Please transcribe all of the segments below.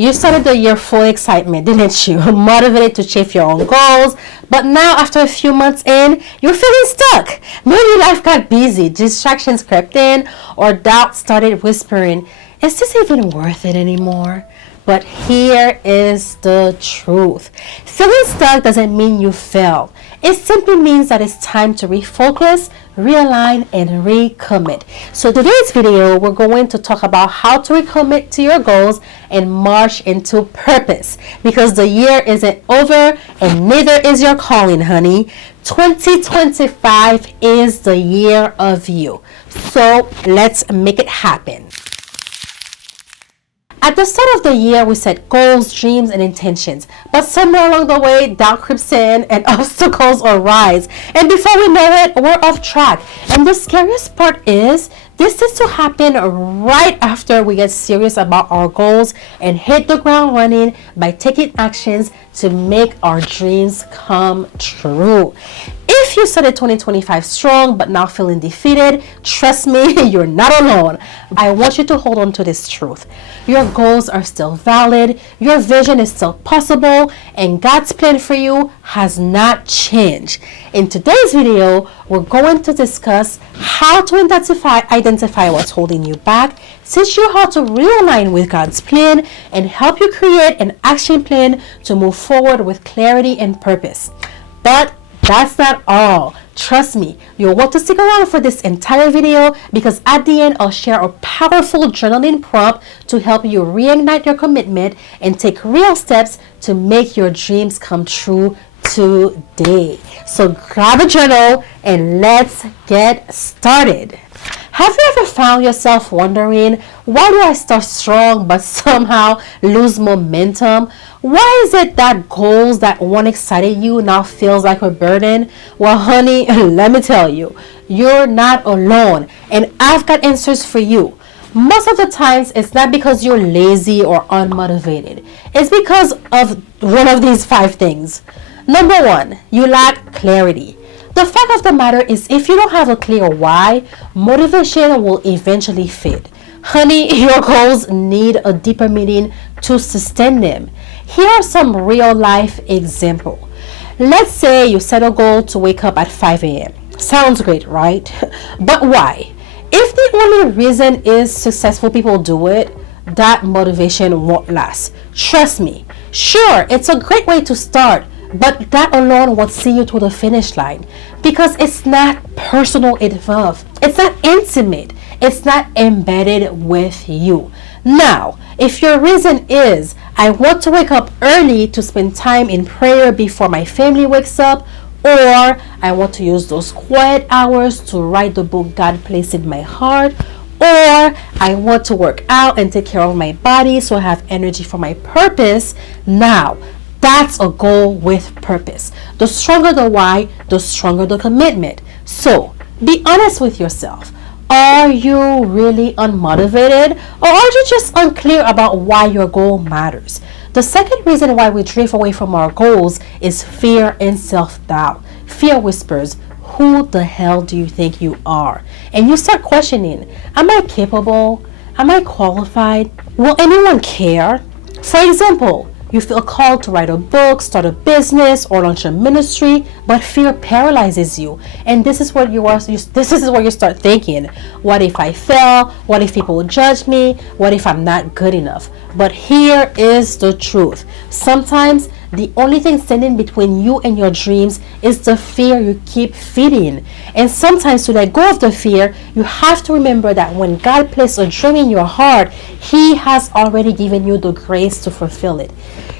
You started the year full excitement, didn't you? Motivated to achieve your own goals. But now, after a few months in, you're feeling stuck. Maybe life got busy, distractions crept in, or doubt started whispering, is this even worth it anymore? But here is the truth. Feeling stuck doesn't mean you failed. It simply means that it's time to refocus, realign, and recommit. So today's video, we're going to talk about how to recommit to your goals and march into purpose. Because the year isn't over and neither is your calling, honey. 2025 is the year of you. So let's make it happen. At the start of the year, we set goals, dreams, and intentions. But somewhere along the way, doubt creeps in and obstacles arise. And before we know it, we're off track. And the scariest part is, this is to happen right after we get serious about our goals and hit the ground running by taking actions to make our dreams come true. If you started 2025 strong but now feeling defeated, trust me, you're not alone. I want you to hold on to this truth. Your goals are still valid, your vision is still possible, and God's plan for you has not changed. In today's video, we're going to discuss how to identify what's holding you back, teach you how to realign with God's plan, and help you create an action plan to move forward with clarity and purpose. But that's not all. Trust me, you'll want to stick around for this entire video because at the end, I'll share a powerful journaling prompt to help you reignite your commitment and take real steps to make your dreams come true today. So grab a journal and let's get started. Have you ever found yourself wondering, why do I start strong but somehow lose momentum? Why is it that goals that once excited you now feels like a burden? Well, honey, let me tell you, you're not alone, and I've got answers for you. Most of the times, it's not because you're lazy or unmotivated. It's because of one of these 5 things. Number 1, you lack clarity. The fact of the matter is, if you don't have a clear why, motivation will eventually fade. Honey, your goals need a deeper meaning to sustain them. Here are some real life examples. Let's say you set a goal to wake up at 5 a.m. Sounds great, right? But why? If the only reason is successful people do it, that motivation won't last. Trust me. Sure, it's a great way to start, but that alone won't see you to the finish line because it's not personal enough. It's not intimate. It's not embedded with you. Now, if your reason is, I want to wake up early to spend time in prayer before my family wakes up, or I want to use those quiet hours to write the book God placed in my heart, or I want to work out and take care of my body so I have energy for my purpose, now, that's a goal with purpose. The stronger the why, the stronger the commitment. So, be honest with yourself. Are you really unmotivated, or are you just unclear about why your goal matters? The second reason why we drift away from our goals is fear and self-doubt. Fear whispers, who the hell do you think you are? And you start questioning, am I capable? Am I qualified? Will anyone care? For example, you feel called to write a book, start a business, or launch a ministry, but fear paralyzes you. And this is where you start thinking, what if I fail? What if people judge me? What if I'm not good enough? But here is the truth. Sometimes the only thing standing between you and your dreams is the fear you keep feeding. And sometimes to let go of the fear, you have to remember that when God placed a dream in your heart, He has already given you the grace to fulfill it.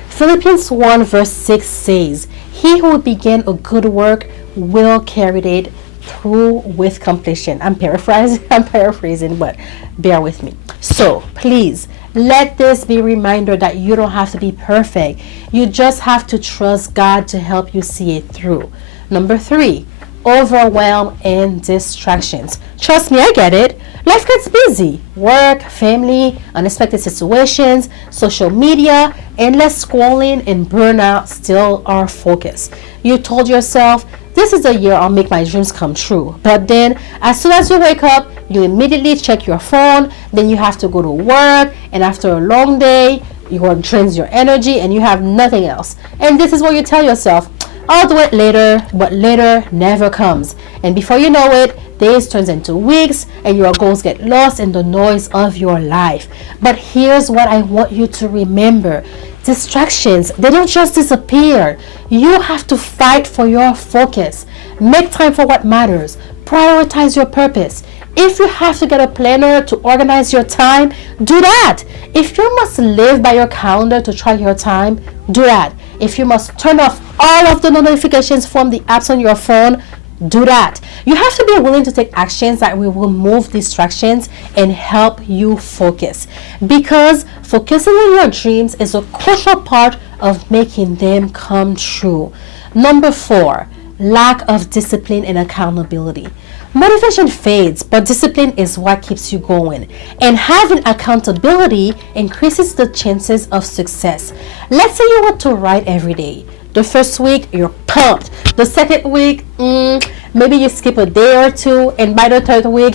Philippians 1 verse 6 says, he who began a good work will carry it through with completion. I'm paraphrasing, but bear with me. So please, let this be a reminder that you don't have to be perfect. You just have to trust God to help you see it through. Number 3, overwhelm and distractions. Trust me, I get it. Life gets busy. Work, family, unexpected situations, social media, endless scrolling, and burnout still are focus. You told yourself, this is the year I'll make my dreams come true. But then, as soon as you wake up, you immediately check your phone, then you have to go to work, and after a long day, your work drains your energy, and you have nothing else. And this is what you tell yourself, I'll do it later, but later never comes. And before you know it, days turns into weeks and your goals get lost in the noise of your life. But here's what I want you to remember. Distractions, they don't just disappear. You have to fight for your focus. Make time for what matters. Prioritize your purpose. If you have to get a planner to organize your time, do that. If you must live by your calendar to track your time, do that. If you must turn off all of the notifications from the apps on your phone, do that. You have to be willing to take actions that will remove distractions and help you focus. Because focusing on your dreams is a crucial part of making them come true. Number 4, lack of discipline and accountability. Motivation fades, but discipline is what keeps you going. And having accountability increases the chances of success. Let's say you want to write every day. The first week, you're pumped. The second week, maybe you skip a day or two. And by the third week,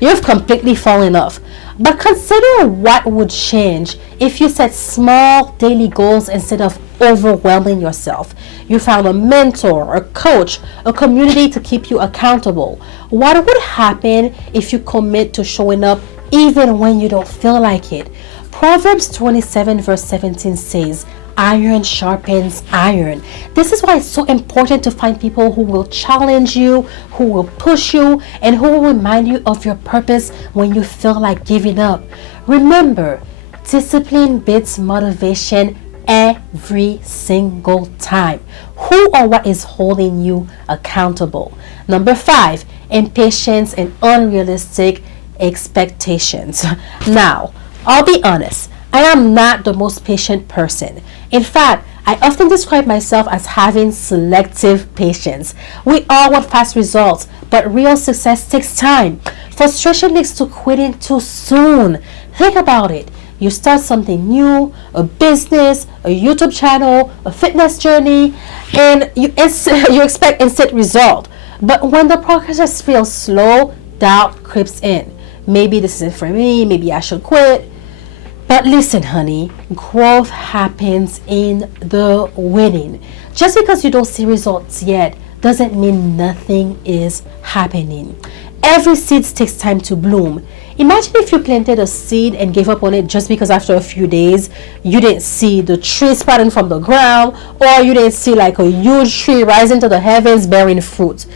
you've completely fallen off. But consider what would change if you set small daily goals instead of overwhelming yourself. You found a mentor, a coach, a community to keep you accountable. What would happen if you commit to showing up even when you don't feel like it? Proverbs 27 verse 17 says, iron sharpens iron. This is why it's so important to find people who will challenge you, who will push you, and who will remind you of your purpose when you feel like giving up. Remember, discipline beats motivation every single time. Who or what is holding you accountable? Number 5, impatience and unrealistic expectations. Now, I'll be honest, I am not the most patient person. In fact, I often describe myself as having selective patience. We all want fast results, but real success takes time. Frustration leads to quitting too soon. Think about it. You start something new, a business, a YouTube channel, a fitness journey, and you expect instant result. But when the progress feels slow, doubt creeps in. Maybe this isn't for me, maybe I should quit. But listen, honey, growth happens in the waiting. Just because you don't see results yet doesn't mean nothing is happening. Every seed takes time to bloom. Imagine if you planted a seed and gave up on it just because after a few days you didn't see the tree sprouting from the ground, or you didn't see like a huge tree rising to the heavens bearing fruit.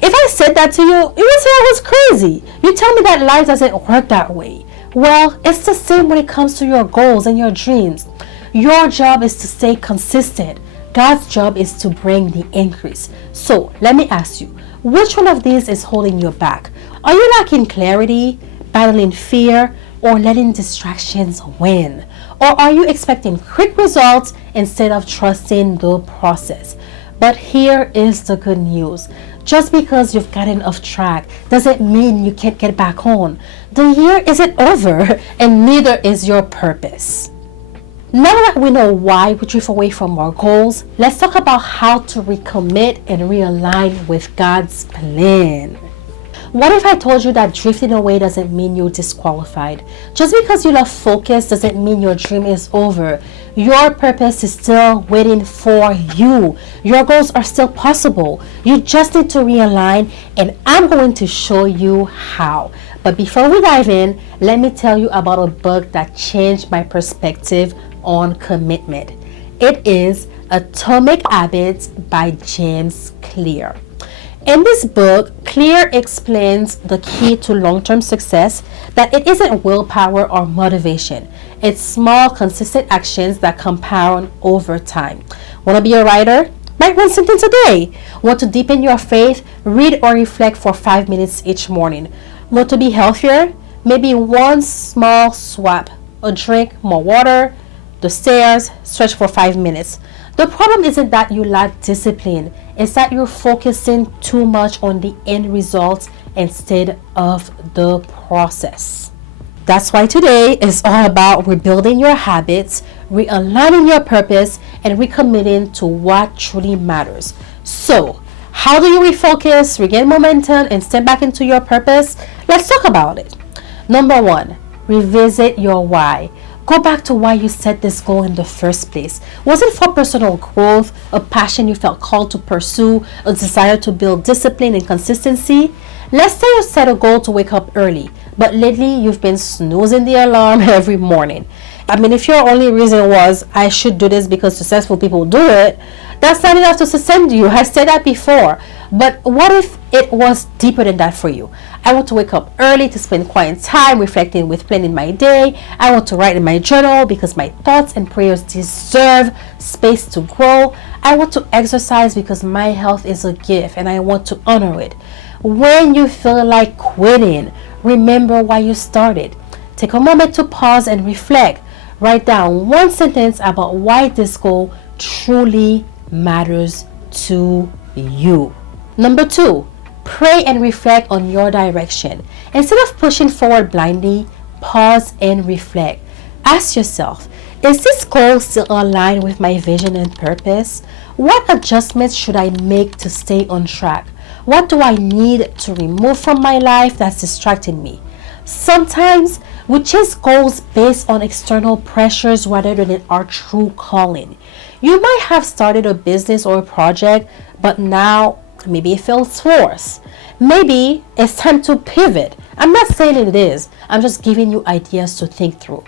If I said that to you, you would say I was crazy. You tell me that life doesn't work that way. Well, it's the same when it comes to your goals and your dreams. Your job is to stay consistent. God's job is to bring the increase. So let me ask you, which one of these is holding you back? Are you lacking clarity, battling fear, or letting distractions win? Or are you expecting quick results instead of trusting the process? But here is the good news. Just because you've gotten off track doesn't mean you can't get back on. The year isn't over, and neither is your purpose. Now that we know why we drift away from our goals, let's talk about how to recommit and realign with God's plan. What if I told you that drifting away doesn't mean you're disqualified? Just because you lost focus doesn't mean your dream is over. Your purpose is still waiting for you. Your goals are still possible. You just need to realign, and I'm going to show you how. But before we dive in, let me tell you about a book that changed my perspective on commitment. It is Atomic Habits by James Clear. In this book, Clear explains the key to long-term success, that it isn't willpower or motivation. It's small, consistent actions that compound over time. Want to be a writer? Write one sentence a day. Want to deepen your faith? Read or reflect for 5 minutes each morning. Want to be healthier? Maybe one small swap. A drink, more water, the stairs, stretch for 5 minutes. The problem isn't that you lack discipline. It's that you're focusing too much on the end results instead of the process. That's why today is all about rebuilding your habits, realigning your purpose, and recommitting to what truly matters. So, how do you refocus, regain momentum, and step back into your purpose? Let's talk about it. Number 1, revisit your why. Go back to why you set this goal in the first place. Was it for personal growth, a passion you felt called to pursue, a desire to build discipline and consistency? Let's say you set a goal to wake up early, but lately you've been snoozing the alarm every morning. I mean, if your only reason was, I should do this because successful people do it, that's not enough to sustain you. I said that before. But what if it was deeper than that for you? I want to wake up early to spend quiet time reflecting with planning my day. I want to write in my journal because my thoughts and prayers deserve space to grow. I want to exercise because my health is a gift and I want to honor it. When you feel like quitting, remember why you started. Take a moment to pause and reflect. Write down one sentence about why this goal truly matters to you. Number 2, pray and reflect on your direction. Instead of pushing forward blindly, pause and reflect. Ask yourself, is this goal still aligned with my vision and purpose? What adjustments should I make to stay on track? What do I need to remove from my life that's distracting me? Sometimes we chase goals based on external pressures rather than our true calling. You might have started a business or a project, but now maybe it feels forced. Maybe it's time to pivot. I'm not saying it is. I'm just giving you ideas to think through.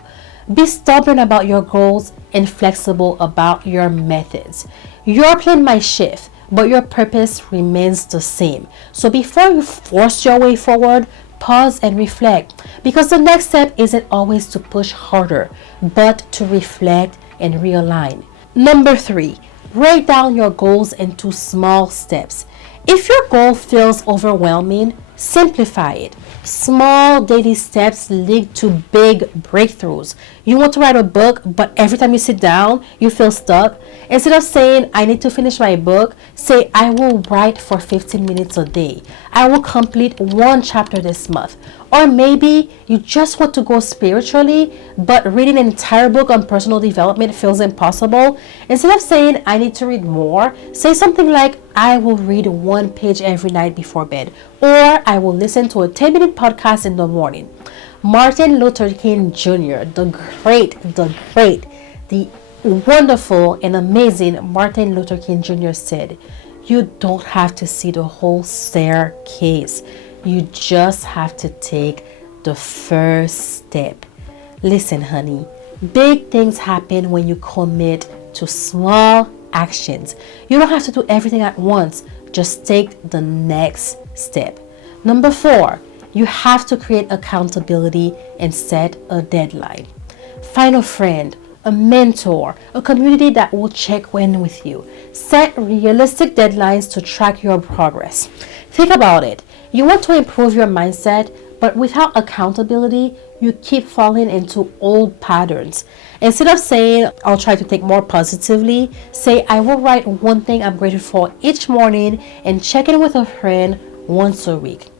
Be stubborn about your goals and flexible about your methods. Your plan might shift, but your purpose remains the same. So before you force your way forward, pause and reflect, because the next step isn't always to push harder, but to reflect and realign. Number 3, break down your goals into small steps. If your goal feels overwhelming, simplify it. Small daily steps lead to big breakthroughs. You want to write a book, but every time you sit down, you feel stuck. Instead of saying, I need to finish my book, say, I will write for 15 minutes a day. I will complete one chapter this month. Or maybe you just want to go spiritually, but reading an entire book on personal development feels impossible. Instead of saying, I need to read more, say something like, I will read one page every night before bed. Or I will listen to a 10-minute podcast in the morning. Martin Luther King Jr., the wonderful and amazing Martin Luther King Jr. said, you don't have to see the whole staircase. You just have to take the first step. Listen, honey, big things happen when you commit to small actions. You don't have to do everything at once. Just take the next step. Number 4, you have to create accountability and set a deadline. Find a friend, a mentor, a community that will check in with you. Set realistic deadlines to track your progress. Think about it. You want to improve your mindset, but without accountability, you keep falling into old patterns. Instead of saying, I'll try to think more positively, say, I will write one thing I'm grateful for each morning and check in with a friend once a week.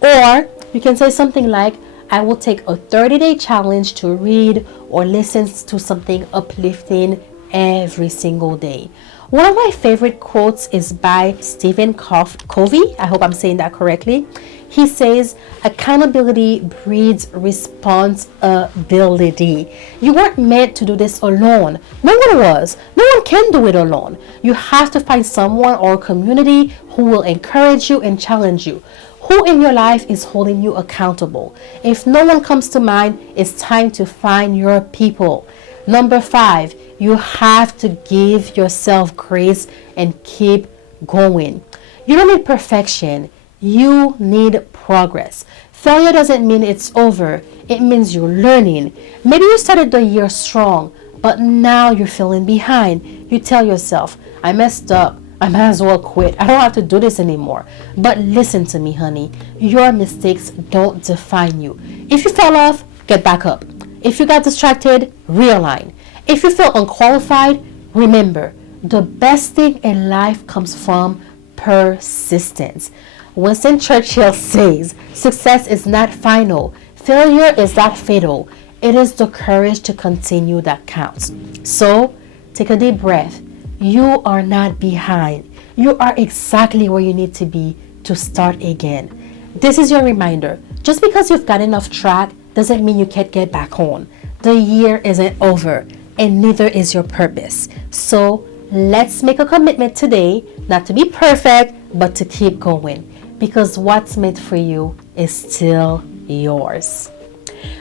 Or you can say something like, I will take a 30-day challenge to read or listen to something uplifting every single day. One of my favorite quotes is by Stephen Covey. I hope I'm saying that correctly. He says, accountability breeds responsibility. You weren't meant to do this alone. No one was. No one can do it alone. You have to find someone or community who will encourage you and challenge you. Who in your life is holding you accountable? If no one comes to mind, it's time to find your people. Number 5, you have to give yourself grace and keep going. You don't need perfection. You need progress. Failure doesn't mean it's over. It means you're learning. Maybe you started the year strong, but now you're feeling behind. You tell yourself, I messed up. I might as well quit. I don't have to do this anymore. But listen to me, honey. Your mistakes don't define you. If you fell off, get back up. If you got distracted, realign. If you feel unqualified, remember, the best thing in life comes from persistence. Winston Churchill says, success is not final. Failure is not fatal. It is the courage to continue that counts. So, take a deep breath. You are not behind. You are exactly where you need to be to start again. This is your reminder. Just because you've gotten off track doesn't mean you can't get back on. The year isn't over, and neither is your purpose. So let's make a commitment today not to be perfect, but to keep going, because what's meant for you is still yours.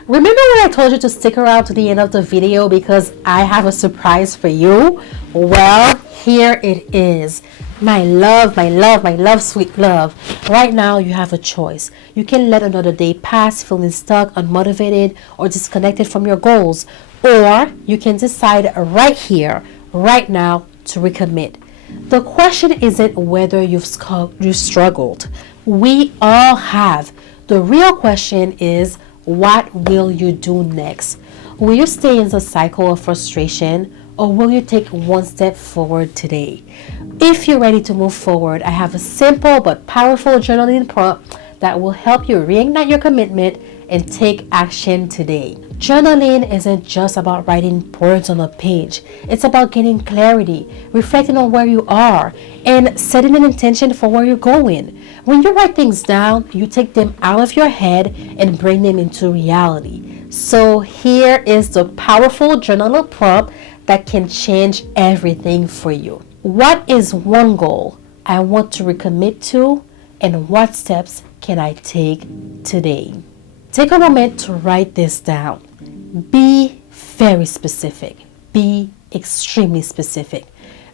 Remember when I told you to stick around to the end of the video because I have a surprise for you? Well, here it is. My love, my love, my love, sweet love. Right now you have a choice. You can let another day pass feeling stuck, unmotivated, or disconnected from your goals. Or you can decide right here, right now, to recommit. The question isn't whether you've struggled. We all have. The real question is, what will you do next? Will you stay in the cycle of frustration, or will you take one step forward today? If you're ready to move forward, I have a simple but powerful journaling prompt that will help you reignite your commitment and take action today. Journaling isn't just about writing words on a page. It's about getting clarity, reflecting on where you are, and setting an intention for where you're going. When you write things down, you take them out of your head and bring them into reality. So here is the powerful journal prompt that can change everything for you. What is one goal I want to recommit to, and what steps can I take today? Take a moment to write this down. Be very specific. Be extremely specific.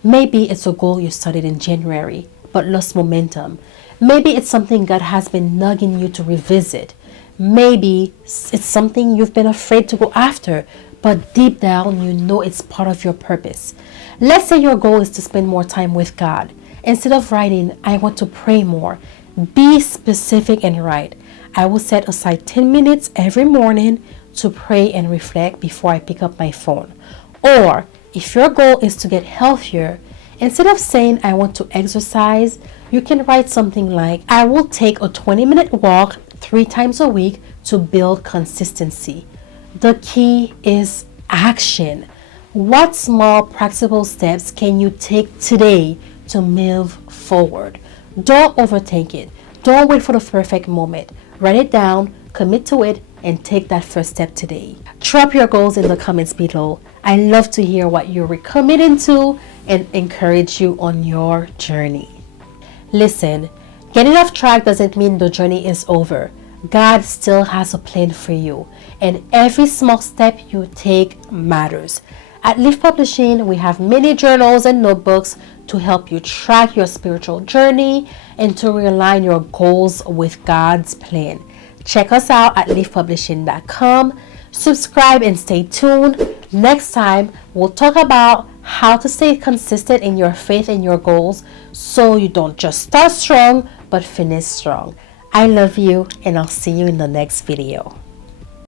Maybe it's a goal you started in January but lost momentum. Maybe it's something God has been nudging you to revisit. Maybe it's something you've been afraid to go after, but deep down you know it's part of your purpose. Let's say your goal is to spend more time with God. Instead of writing, I want to pray more, be specific and write. I will set aside 10 minutes every morning to pray and reflect before I pick up my phone. Or if your goal is to get healthier, instead of saying I want to exercise, you can write something like, I will take a 20-minute walk 3 times a week to build consistency. The key is action. What small practical steps can you take today to move forward? Don't overthink it. Don't wait for the perfect moment. Write it down, commit to it, and take that first step today. Drop your goals in the comments below. I love to hear what you're recommitting to and encourage you on your journey. Listen, getting off track doesn't mean the journey is over. God still has a plan for you, and every small step you take matters. At Leef Publishing, we have many journals and notebooks to help you track your spiritual journey and to realign your goals with God's plan. Check us out at leafpublishing.com. Subscribe and stay tuned. Next time, we'll talk about how to stay consistent in your faith and your goals so you don't just start strong, but finish strong. I love you, and I'll see you in the next video.